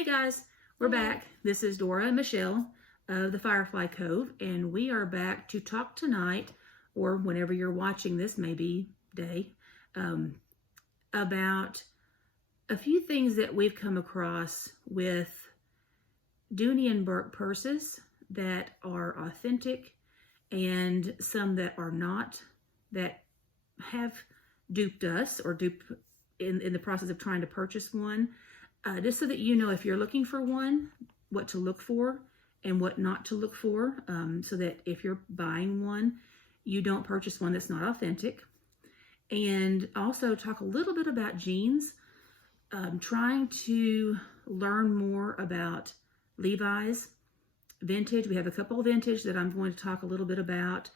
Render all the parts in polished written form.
Hey guys, we're back. This is Dora and Michelle of the Firefly Cove, and we are back to talk tonight, or whenever you're watching this, maybe day, about a few things that we've come across with Dooney and Bourke purses that are authentic and some that are not, that have duped us or duped in the process of trying to purchase one. Just so that you know, if you're looking for one, what to look for and what not to look for, so that if you're buying one, you don't purchase one that's not authentic. And also talk a little bit about jeans, trying to learn more about Levi's vintage. We have a couple of vintage that I'm going to talk a little bit about.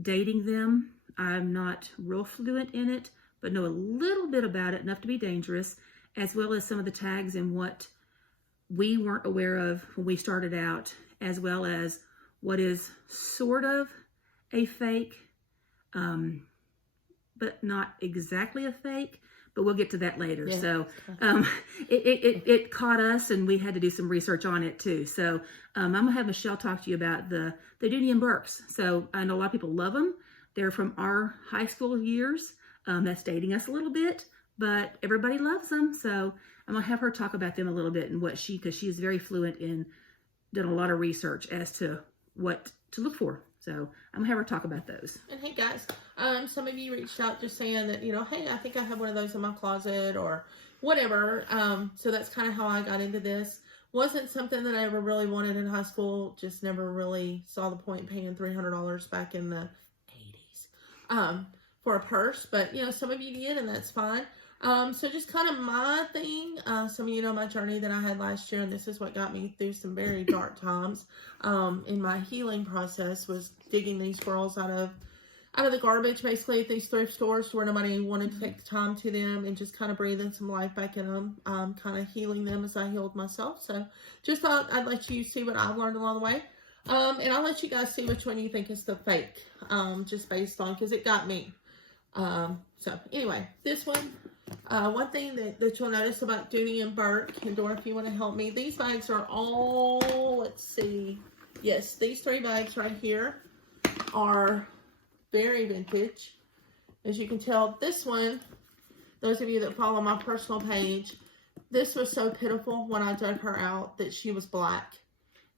Dating them, I'm not real fluent in it, but know a little bit about it, enough to be dangerous, as well as some of the tags and what we weren't aware of when we started out, as well as what is sort of a fake, but not exactly a fake, but we'll get to that later. Yeah. So it caught us, and we had to do some research on it too. So I'm gonna have Michelle talk to you about the Dooney and Bourkes. So I know a lot of people love them. They're from our high school years. That's dating us a little bit, but everybody loves them. So I'm gonna have her talk about them a little bit and what because she is very fluent in, done a lot of research as to what to look for. So I'm gonna have her talk about those. And hey guys, some of you reached out just saying that, hey, I think I have one of those in my closet or whatever. So that's kind of how I got into this. Wasn't something that I ever really wanted in high school. Just never really saw the point paying $300 back in the 80s for a purse. But some of you did, and that's fine. So just kind of my thing, some of you know my journey that I had last year, and this is what got me through some very dark times in my healing process, was digging these girls out of the garbage, basically, at these thrift stores to where nobody wanted to take the time to them, and just kind of breathing some life back in them, kind of healing them as I healed myself. So just thought I'd let you see what I've learned along the way. And I'll let you guys see which one you think is the fake, just based on, because it got me. So anyway, this one, one thing that you'll notice about Dooney and Bourke, and Dora, if you want to help me, these bags are all, let's see, yes, these 3 bags right here are very vintage. As you can tell, this one, those of you that follow my personal page, this was so pitiful when I dug her out that she was black.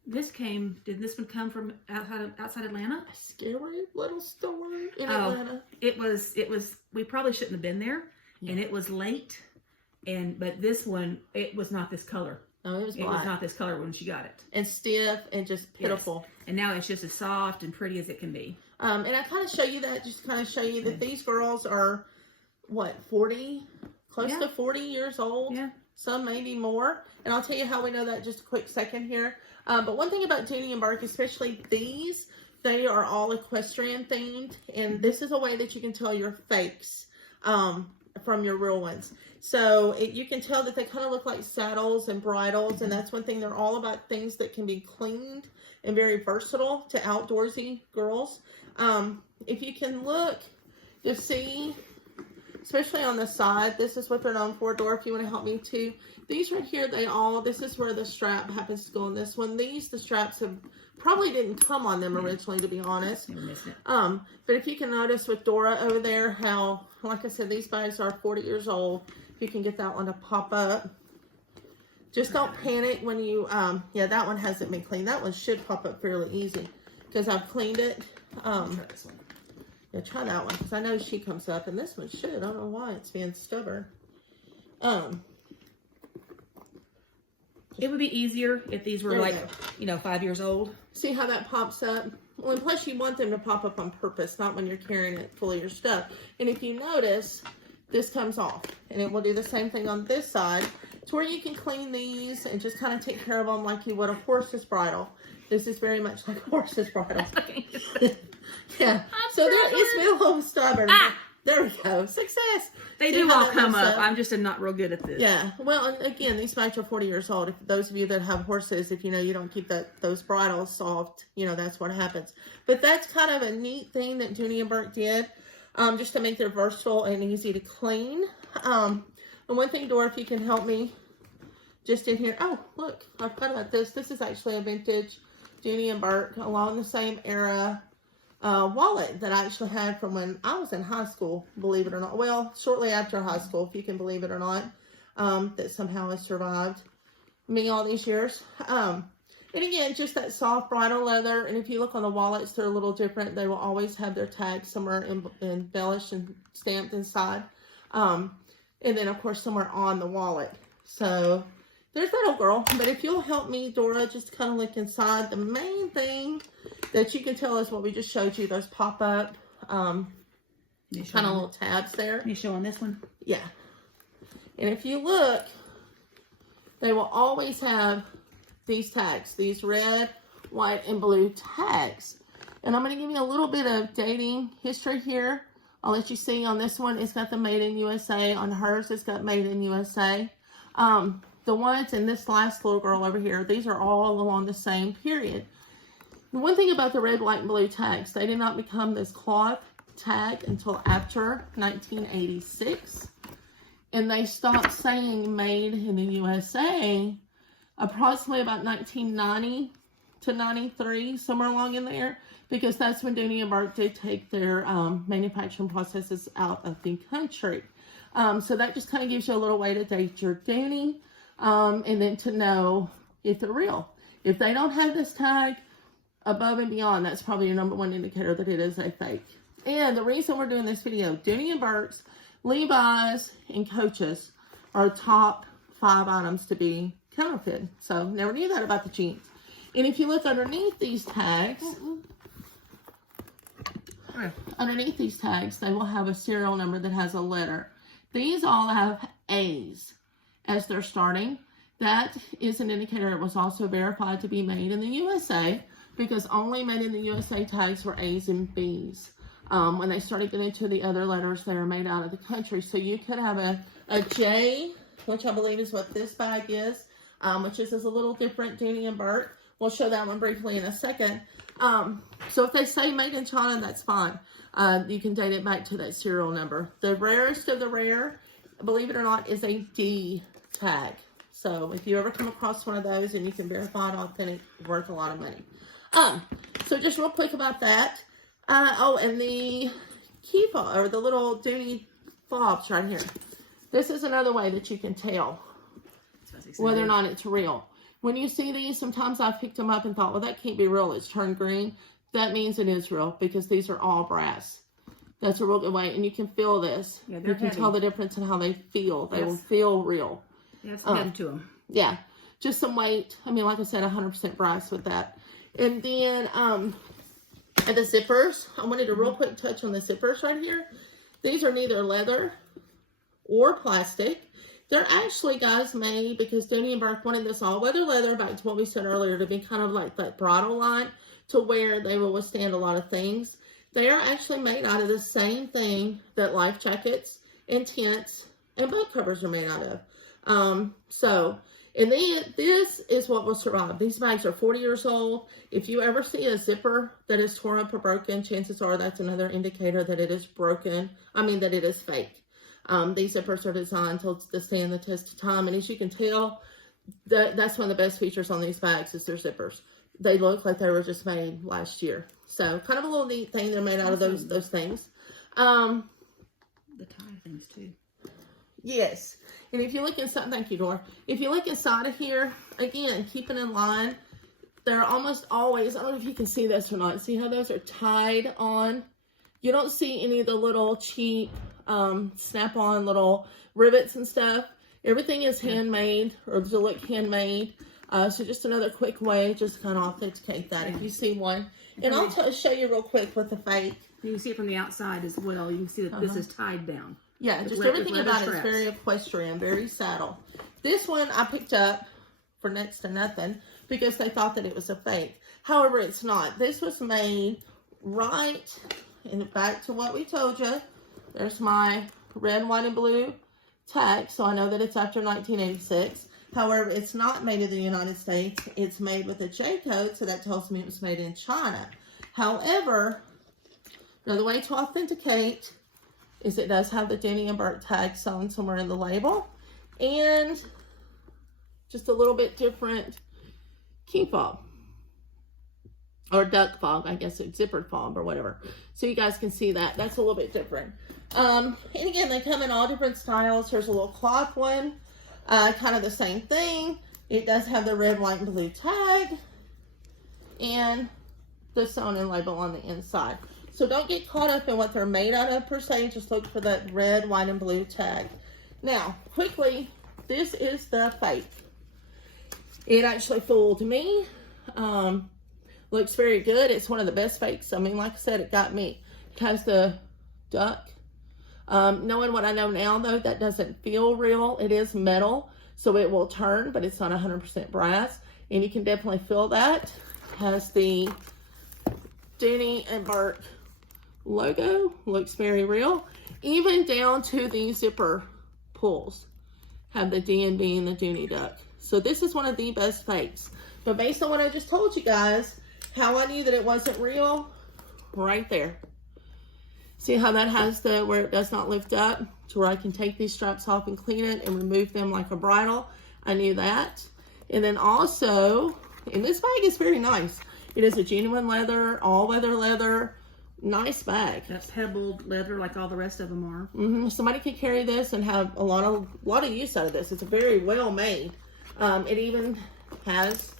Did this one come from outside Atlanta? A scary little store in Atlanta. It was, we probably shouldn't have been there. Yeah. And it was late, but this one, it was not this color. No, it was black. It was not this color when she got it. And stiff and just pitiful. Yes. And now it's just as soft and pretty as it can be. And I kind of show you that, just kind of show you that these girls are, what, 40? Close to 40 years old? Yeah. Some maybe more. And I'll tell you how we know that just a quick second here. But one thing about Dooney and Bourke, especially these, they are all equestrian themed. And this is a way that you can tell your fakes from your real ones. So you can tell that they kind of look like saddles and bridles. And that's one thing. They're all about things that can be cleaned and very versatile to outdoorsy girls. If you can look, you'll see, especially on the side, this is what they're known for. Dora, if you want to help me too. These right here, this is where the strap happens to go on this one. The straps probably didn't come on them originally, to be honest. But if you can notice with Dora over there, how, like I said, these bags are 40 years old. If you can get that one to pop up. Just don't panic when you, yeah, that one hasn't been cleaned. That one should pop up fairly easy because I've cleaned it. Try this one. Yeah, try that one because I know she comes up, and this one should. I don't know why it's being stubborn. It would be easier if these were like, 5 years old. See how that pops up? Well, and plus you want them to pop up on purpose, not when you're carrying it full of your stuff. And if you notice, this comes off. And it will do the same thing on this side. To where you can clean these and just kind of take care of them like you would a horse's bridle. This is very much like a horse's bridle. Yeah. So it's been a little stubborn. There we go. Success. They do all come up. I'm just not real good at this. Yeah. Well, and again, these bags are 40 years old. If those of you that have horses, if you don't keep those bridles soft, that's what happens. But that's kind of a neat thing that Dooney and Bourke did, just to make them versatile and easy to clean. And one thing, Dora, if you can help me, just in here. Oh, look, I forgot about this. This is actually a vintage Dooney and Bourke along the same era wallet that I actually had from when I was in high school, believe it or not. Well, shortly after high school, if you can believe it or not, that somehow has survived me all these years. And again, just that soft bridal leather. And if you look on the wallets, they're a little different. They will always have their tags somewhere embellished and stamped inside. And then, of course, somewhere on the wallet. So there's that old girl. But if you'll help me, Dora, just kind of look inside. The main thing that you can tell is what we just showed you. Those pop-up kind of little tabs there. Can you show on this one? Yeah. And if you look, they will always have these tags, these red, white, and blue tags. And I'm going to give you a little bit of dating history here. I'll let you see on this one, it's got the Made in USA. On hers, it's got Made in USA. The ones in this last little girl over here, these are all along the same period. The one thing about the red, white, and blue tags, they did not become this cloth tag until after 1986. And they stopped saying Made in the USA approximately about 1990 to 93, somewhere along in there, because that's when Dooney and Bourke did take their manufacturing processes out of the country. So that just kind of gives you a little way to date your Dooney, and then to know if they're real. If they don't have this tag above and beyond, that's probably your number one indicator that it is a fake. And the reason we're doing this video, Dooney and Bourke's, Levi's, and Coach's are top 5 items to be counterfeit. So never knew that about the jeans. And if you look underneath these tags, they will have a serial number that has a letter. These all have A's as they're starting. That is an indicator it was also verified to be made in the USA, because only Made in the USA tags were A's and B's. When they started getting into the other letters, they were made out of the country. So you could have a J, which I believe is what this bag is, which is a little different, Dooney and Bourke. We'll show that one briefly in a second. So if they say made in China, that's fine. You can date it back to that serial number. The rarest of the rare, believe it or not, is a D tag. So if you ever come across one of those and you can verify it authentic, worth a lot of money. So just real quick about that. Oh, and the key fob, or the little Dooney fobs right here. This is another way that you can tell whether or not it's real. When you see these, sometimes I've picked them up and thought, well, that can't be real. It's turned green. That means it is real, because these are all brass. That's a real good way. And you can feel this. Yeah, you can tell the difference in how they feel. They will feel real. They have some depth to them. Yeah. Just some weight. I mean, like I said, 100% brass with that. And then the zippers. I wanted to real quick touch on the zippers right here. These are neither leather or plastic. They're actually, guys, made because Dooney and Bourke wanted this all-weather leather, back to what we said earlier, to be kind of like that bridal line, to where they will withstand a lot of things. They are actually made out of the same thing that life jackets and tents and boat covers are made out of. And then this is what will survive. These bags are 40 years old. If you ever see a zipper that is torn up or broken, chances are that's another indicator that it is broken. I mean, that it is fake. These zippers are designed to stand the test of time. And as you can tell, that's one of the best features on these bags is their zippers. They look like they were just made last year. So kind of a little neat thing. They're made out of those things. The tie things too. Yes. And if you look inside, thank you, Dora. If you look inside of here, again, keeping in line, they're almost always, I don't know if you can see this or not. See how those are tied on? You don't see any of the little cheap snap-on little rivets and stuff. Everything is handmade, or to look handmade. So just another quick way, just kind of authenticate that if you see one. And I'll show you real quick with the fake. You can see it from the outside as well. You can see that this is tied down. Yeah, just everything about it is very equestrian, very saddle. This one I picked up for next to nothing because they thought that it was a fake. However, it's not. This was made right, and back to what we told you. There's my red, white, and blue tag, so I know that it's after 1986. However, it's not made in the United States. It's made with a J code, so that tells me it was made in China. However, another way to authenticate is it does have the Dooney and Bourke tag sewn somewhere in the label. And just a little bit different key fob. Or duck fob, I guess it's zippered fob or whatever. So you guys can see that. That's a little bit different. And again, they come in all different styles. Here's a little cloth one. Kind of the same thing. It does have the red, white, and blue tag. And the sewn in label on the inside. So don't get caught up in what they're made out of per se. Just look for that red, white, and blue tag. Now, quickly, this is the fake. It actually fooled me. Looks very good. It's one of the best fakes. I mean, like I said, it got me. It has the duck. Knowing what I know now, though, that doesn't feel real. It is metal, so it will turn, but it's not 100% brass. And you can definitely feel that. Has the Dooney and Bourke logo. Looks very real. Even down to the zipper pulls have the D&B and the Dooney duck. So this is one of the best fakes. But based on what I just told you guys, how I knew that it wasn't real, right there. See how that has the, where it does not lift up, to where I can take these straps off and clean it and remove them like a bridle. I knew that. And then also, and this bag is very nice. It is a genuine leather, all weather leather, nice bag. That's pebbled leather like all the rest of them are. Somebody could carry this and have a lot of use out of this. It's a very well made. It even has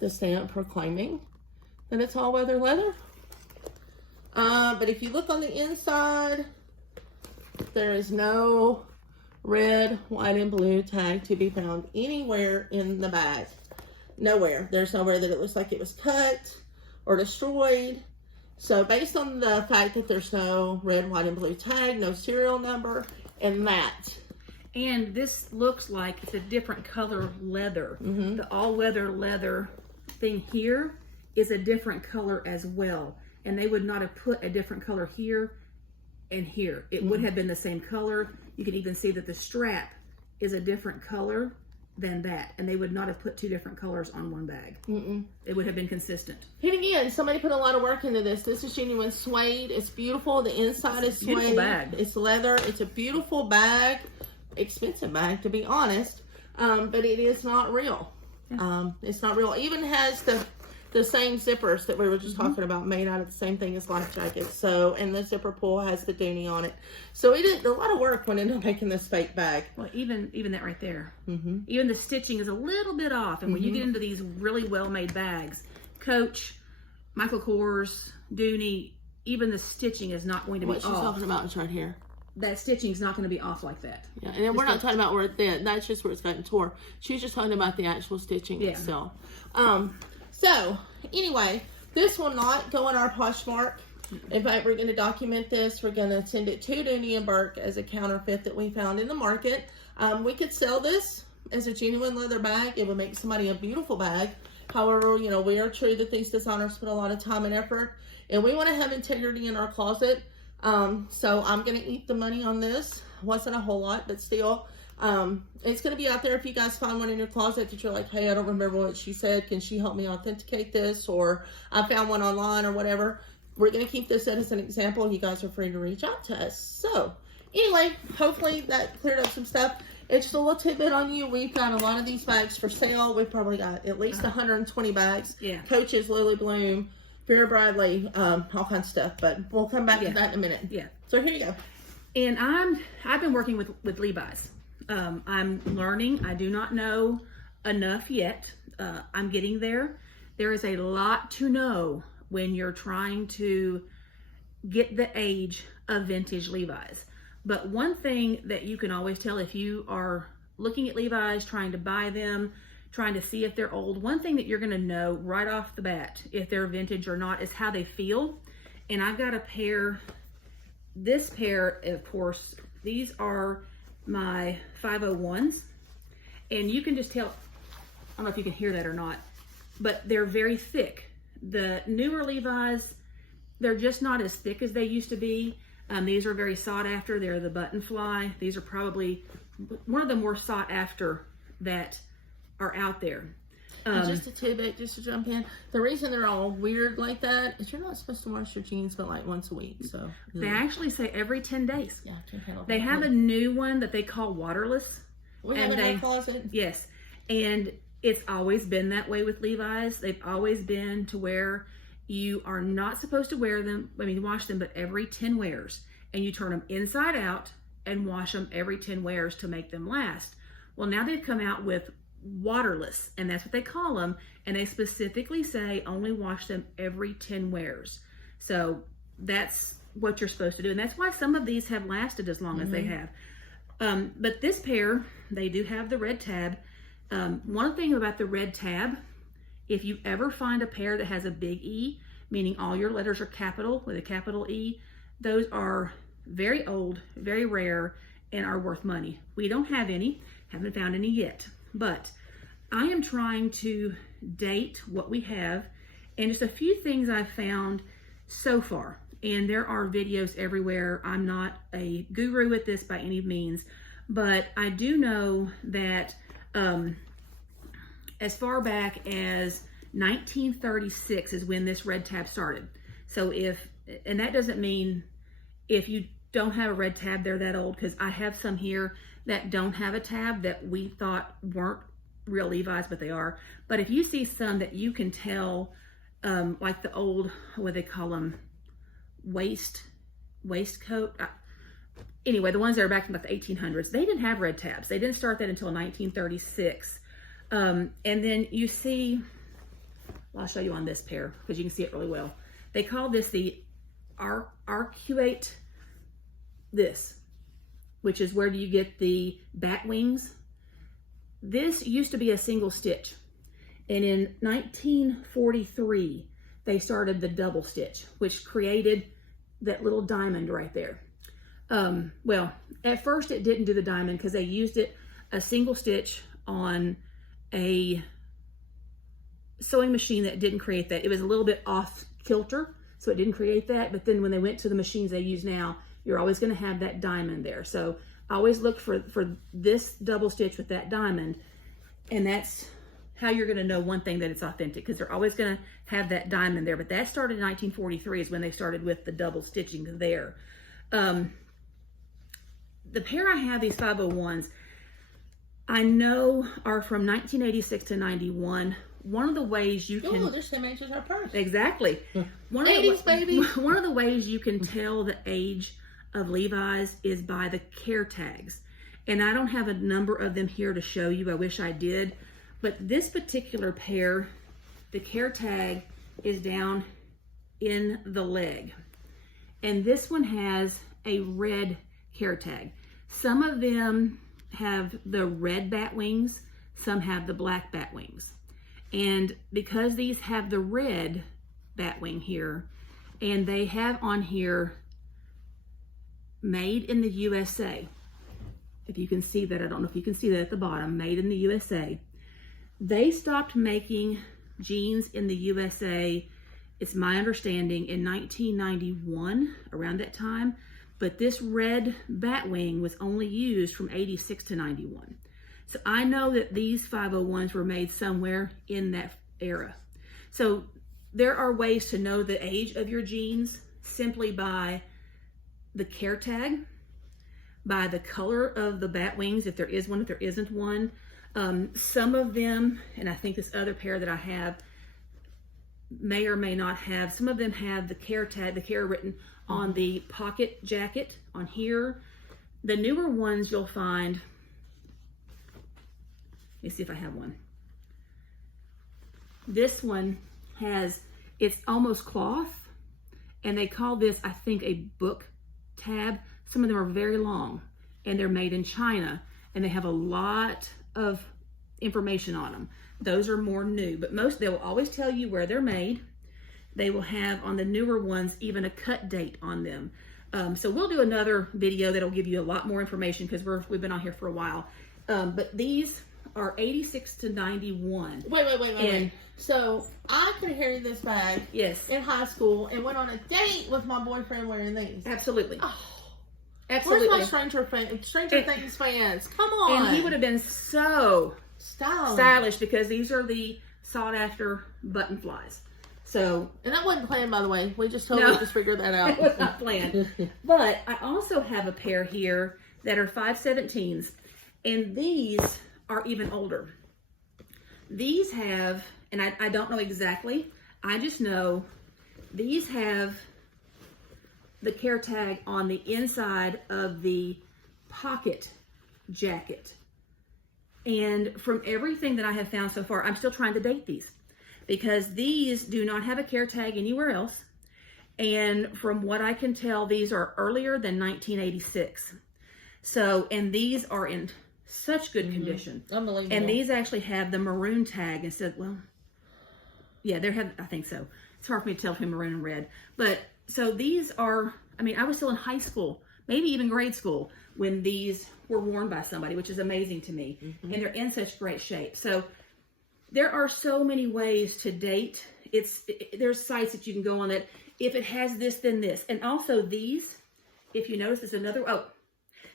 the stamp proclaiming that it's all weather leather. But if you look on the inside, there is no red, white, and blue tag to be found anywhere in the bag. Nowhere. There's nowhere that it looks like it was cut or destroyed. So based on the fact that there's no red, white, and blue tag, no serial number, and that. And this looks like it's a different color leather. The all-weather leather thing here is a different color as well, and they would not have put a different color here and here. It would have been the same color. You can even see that the strap is a different color than that, and they would not have put two different colors on one bag. It would have been consistent. And again, somebody put a lot of work into this. This is genuine suede. It's beautiful. The inside is suede. Beautiful bag. It's leather. It's a beautiful bag. Expensive bag, to be honest, but it is not real. It's not real. Even has the same zippers that we were just talking about, made out of the same thing as life jackets. So, and the zipper pull has the Dooney on it. So it did a lot of work went into making this fake bag. Well, even that right there, even the stitching is a little bit off. And when you get into these really well-made bags, Coach, Michael Kors, Dooney, even the stitching is not going to be off. What she's talking about is right here. That stitching is not going to be off like that. Yeah, and then we're not talking about where that's just where it's gotten tore. She's just talking about the actual stitching itself. So anyway, this will not go on our Poshmark. In fact, we're going to document this. We're going to send it to Dooney and Bourke as a counterfeit that we found in the market. We could sell this as a genuine leather bag. It would make somebody a beautiful bag. However, you know, we are true that these designers put a lot of time and effort, and we want to have integrity in our closet. So I'm going to eat the money on this. Wasn't a whole lot, but still, it's going to be out there if you guys find one in your closet that you're like, hey, I don't remember what she said. Can she help me authenticate this? Or I found one online or whatever. We're going to keep this as an example. You guys are free to reach out to us. So anyway, hopefully that cleared up some stuff. It's just a little tidbit on you. We've got a lot of these bags for sale. We've probably got at least 120 bags. Yeah. Coaches, Lily Bloom, Vera Bradley, all kinds of stuff, but we'll come back to that in a minute. Yeah. So here you go. And I've been working with Levi's. I'm learning. I do not know enough yet. I'm getting there. There is a lot to know when you're trying to get the age of vintage Levi's. But one thing that you can always tell if you are looking at Levi's, trying to buy them, trying to see if they're old, one thing that you're going to know right off the bat if they're vintage or not is how they feel. And I've got a pair, this pair, of course, these are my 501s, and you can just tell, I don't know if you can hear that or not, but they're very thick. The newer Levi's, they're just not as thick as they used to be. These are very sought after. They're the button fly. These are probably one of the more sought after that are out there. Just a tidbit, just to jump in. The reason they're all weird like that is you're not supposed to wash your jeans but like once a week. So they actually say every 10 days. Yeah, I can't handle that. They have a new one that they call waterless, We have in our closet. Yes. And it's always been that way with Levi's. They've always been to where you are not supposed to wear them, wash them, but every 10 wears. And you turn them inside out and wash them every 10 wears to make them last. Well, now they've come out with waterless, and that's what they call them. And they specifically say only wash them every 10 wears. So that's what you're supposed to do. And that's why some of these have lasted as long as they have. But this pair, they do have the red tab. One thing about the red tab, if you ever find a pair that has a big E, meaning all your letters are capital with a capital E, those are very old, very rare, and are worth money. We don't have any, haven't found any yet, but I am trying to date what we have, and just a few things I've found so far. And there are videos everywhere. I'm not a guru with this by any means, but I do know that as far back as 1936 is when this red tab started. So and that doesn't mean if you don't have a red tab, they're that old, because I have some here that don't have a tab that we thought weren't real Levi's, but they are. But if you see some that you can tell, like the old, what do they call them? Waistcoat. Anyway, the ones that are back in about the 1800s, they didn't have red tabs. They didn't start that until 1936. And then you see, well, I'll show you on this pair because you can see it really well. They call this the arcuate this, which is where do you get the bat wings. This used to be a single stitch. And in 1943, they started the double stitch, which created that little diamond right there. Well, at first it didn't do the diamond because they used it a single stitch on a sewing machine that didn't create that. It was a little bit off kilter, so it didn't create that. But then when they went to the machines they use now, you're always going to have that diamond there. So I always look for this double stitch with that diamond, and that's how you're going to know one thing that it's authentic, because they're always going to have that diamond there. But that started in 1943 is when they started with the double stitching there. The pair I have, these 501s, I know are from 1986 to 91. One of the ways you can... Oh, they're same age as our purse. Exactly. 80s, baby. One of the ways you can tell the age of Levi's is by the care tags. And I don't have a number of them here to show you. I wish I did. But this particular pair, the care tag is down in the leg. And this one has a red care tag. Some of them have the red bat wings, some have the black bat wings. And because these have the red bat wing here, and they have on here made in the USA. If you can see that, I don't know if you can see that at the bottom, made in the USA. They stopped making jeans in the USA, it's my understanding, in 1991, around that time. But this red bat wing was only used from 86 to 91. So I know that these 501s were made somewhere in that era. So there are ways to know the age of your jeans simply by the care tag, by the color of the bat wings, if there is one, if there isn't one. Some of them, and I think this other pair that I have may or may not have, some of them have the care tag, the care written on the pocket jacket on here. The newer ones you'll find, let me see if I have one. This one has, it's almost cloth, and they call this, I think, a book tab. Some of them are very long, and they're made in China, and they have a lot of information on them. Those are more new, but most, they will always tell you where they're made. They will have on the newer ones even a cut date on them. So we'll do another video that'll give you a lot more information because we've been on here for a while. But these are 86 to 91. Wait. So I could carry this bag in high school and went on a date with my boyfriend wearing these. Absolutely. Oh. Absolutely. Where's my Stranger Things fans? Come on. And he would have been so stylish because these are the sought after button flies. So, and that wasn't planned, by the way. We just totally just figured that out. It was not planned. But I also have a pair here that are 517s, And these are even older. These have, and I don't know exactly, I just know these have the care tag on the inside of the pocket jacket. And from everything that I have found so far, I'm still trying to date these because these do not have a care tag anywhere else. And from what I can tell, these are earlier than 1986. So, and these are in such good condition. Unbelievable. And these actually have the maroon tag instead. Well, yeah, they have, I think so. It's hard for me to tell between maroon and red. But so these are, I mean, I was still in high school, maybe even grade school, when these were worn by somebody, which is amazing to me. And they're in such great shape. So there are so many ways to date. There's sites that you can go on that if it has this, then this. And also these, if you notice, there's another,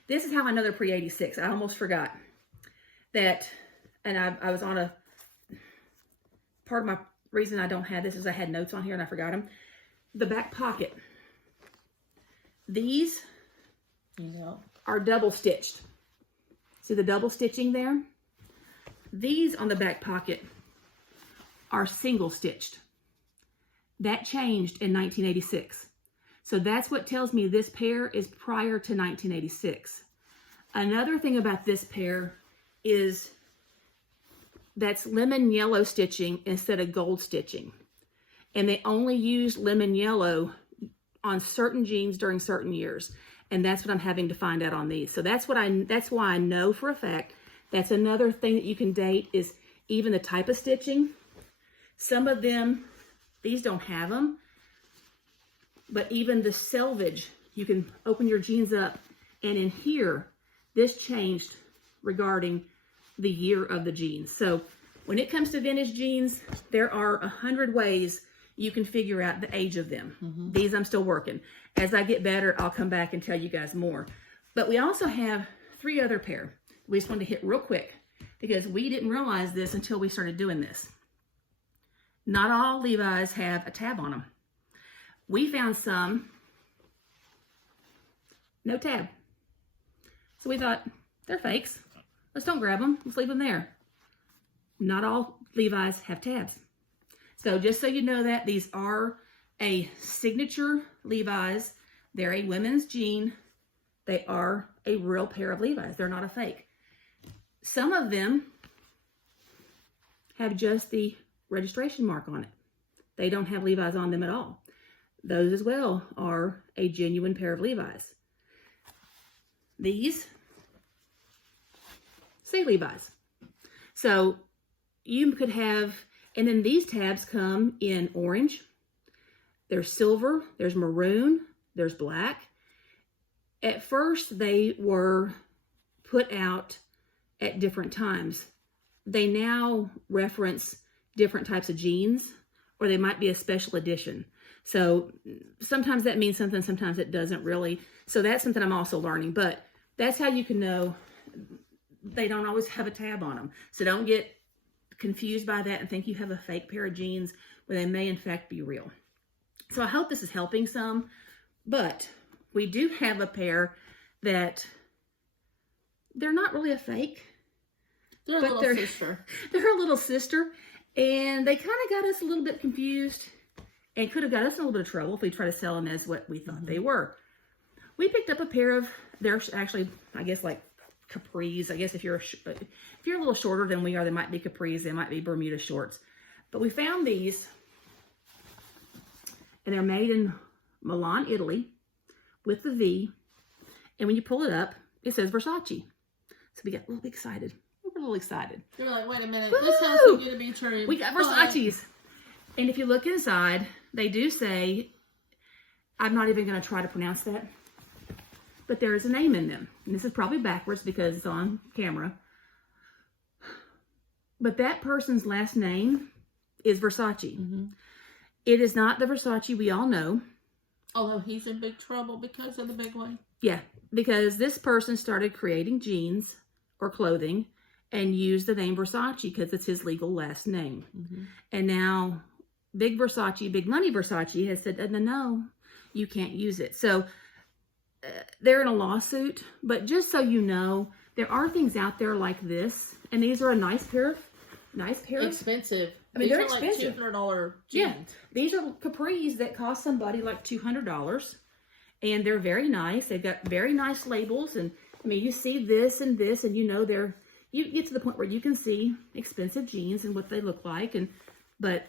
this is how I know they're pre-86. I almost forgot that, and I was on part of my reason I don't have this is I had notes on here and I forgot them. The back pocket. These are double stitched. See the double stitching there? These on the back pocket are single stitched. That changed in 1986. So that's what tells me this pair is prior to 1986. Another thing about this pair is that's lemon yellow stitching instead of gold stitching. And they only used lemon yellow on certain jeans during certain years. And that's what I'm having to find out on these. So that's why I know for a fact. That's another thing that you can date is even the type of stitching. Some of them, these don't have them. But even the selvage, you can open your jeans up. And in here, this changed regarding the year of the jeans. So when it comes to vintage jeans, there are 100 ways you can figure out the age of them. These I'm still working. As I get better, I'll come back and tell you guys more. But we also have 3 other pair. We just wanted to hit real quick because we didn't realize this until we started doing this. Not all Levi's have a tab on them. We found some, no tab. So we thought, they're fakes. Let's don't grab them. Let's leave them there. Not all Levi's have tabs. So just so you know that, these are a signature Levi's. They're a women's jean. They are a real pair of Levi's. They're not a fake. Some of them have just the registration mark on it. They don't have Levi's on them at all. Those as well are a genuine pair of Levi's. These say Levi's. So you could have, and then these tabs come in orange, there's silver, there's maroon, there's black. At first they were put out at different times. They now reference different types of jeans, or they might be a special edition. So sometimes that means something, sometimes it doesn't really. So that's something I'm also learning, but that's how you can know they don't always have a tab on them. So don't get confused by that and think you have a fake pair of jeans when they may in fact be real. So I hope this is helping some, but we do have a pair that they're not really a fake. They're a little sister. They're a little sister, and they kind of got us a little bit confused and could have got us in a little bit of trouble if we try to sell them as what we thought they were. We picked up a pair of, they're actually, I guess, like capris. I guess if you're a little shorter than we are, they might be capris, they might be Bermuda shorts. But we found these, and they're made in Milan, Italy, with the V. And when you pull it up, it says Versace. So we got a little excited. We're a little excited. You're like, wait a minute, Woo! this sounds too good to be true. We got Versace's. And if you look inside, they do say, I'm not even going to try to pronounce that, but there is a name in them. And this is probably backwards because it's on camera. But that person's last name is Versace. It is not the Versace we all know. Although he's in big trouble because of the big one. Yeah, because this person started creating jeans or clothing and used the name Versace because it's his legal last name. And now Big Versace, Big Money Versace has said, no, you can't use it. So they're in a lawsuit, but just so you know, There are things out there like this, and these are a nice pair. Expensive. I mean, These they're are expensive. like $200 jeans. Yeah, these are capris that cost somebody like $200, and they're very nice. They've got very nice labels, and I mean, you see this and this, and you know you get to the point where you can see expensive jeans and what they look like, but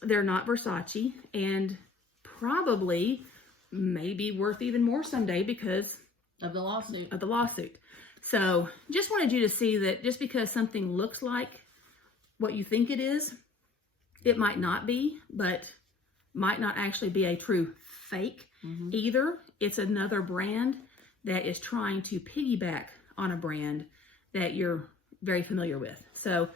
they're not Versace, and probably maybe worth even more someday because Of the lawsuit. So just wanted you to see that just because something looks like what you think it is, it might not be, but might not actually be a true fake either. It's another brand that is trying to piggyback on a brand that you're very familiar with. So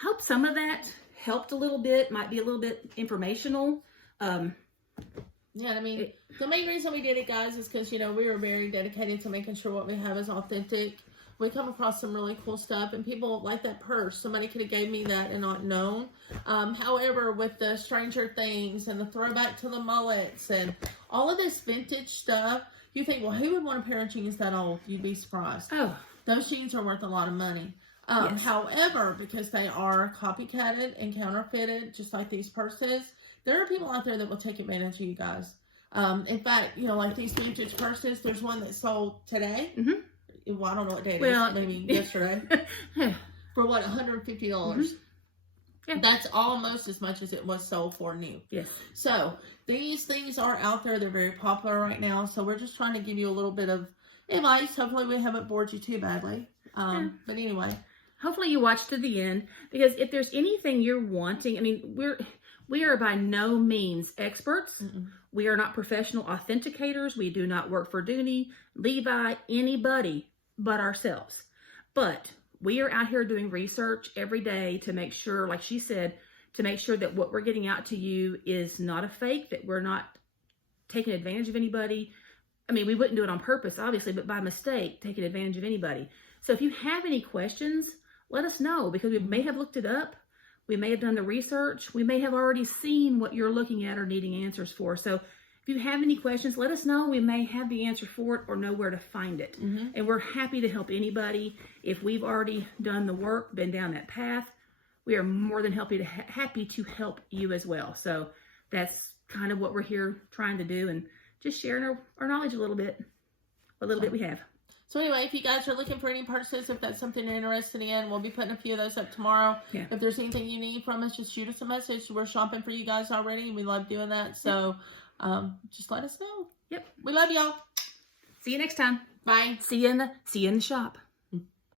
hope some of that helped a little bit, might be a little bit informational. Yeah, I mean, the main reason we did it, guys, is because, you know, we were very dedicated to making sure what we have is authentic. We come across some really cool stuff, and people like that purse. Somebody could have gave me that and not known. However, with the Stranger Things and the throwback to the mullets and all of this vintage stuff, you think, well, who would want a pair of jeans that old? You'd be surprised. Oh, Those jeans are worth a lot of money. Yes. However, because they are copycatted and counterfeited, just like these purses, there are people out there that will take advantage of you guys. In fact, you know, like these vintage purses, there's one that sold today. Well, I don't know what day it is. Maybe yesterday. For what, $150? Yeah. That's almost as much as it was sold for new. Yes. So these things are out there. They're very popular right now. So we're just trying to give you a little bit of advice. Hopefully we haven't bored you too badly. But anyway. Hopefully you watched to the end, because if there's anything you're wanting, I mean, we are by no means experts. We are not professional authenticators. We do not work for Dooney, Levi, anybody but ourselves. But we are out here doing research every day to make sure, like she said, to make sure that what we're getting out to you is not a fake, that we're not taking advantage of anybody. I mean, we wouldn't do it on purpose, obviously, but by mistake, taking advantage of anybody. So if you have any questions, let us know, because we may have looked it up. We may have done the research. We may have already seen what you're looking at or needing answers for. So if you have any questions, let us know. We may have the answer for it or know where to find it. And we're happy to help anybody. If we've already done the work, been down that path, we are more than happy to help you as well. So that's kind of what we're here trying to do, and just sharing our knowledge a little bit, bit we have. So anyway, if you guys are looking for any purses, if that's something you're interested in, we'll be putting a few of those up tomorrow. Yeah. If there's anything you need from us, just shoot us a message. We're shopping for you guys already, and we love doing that. So just let us know. Yep. We love y'all. See you next time. Bye. See you in the shop.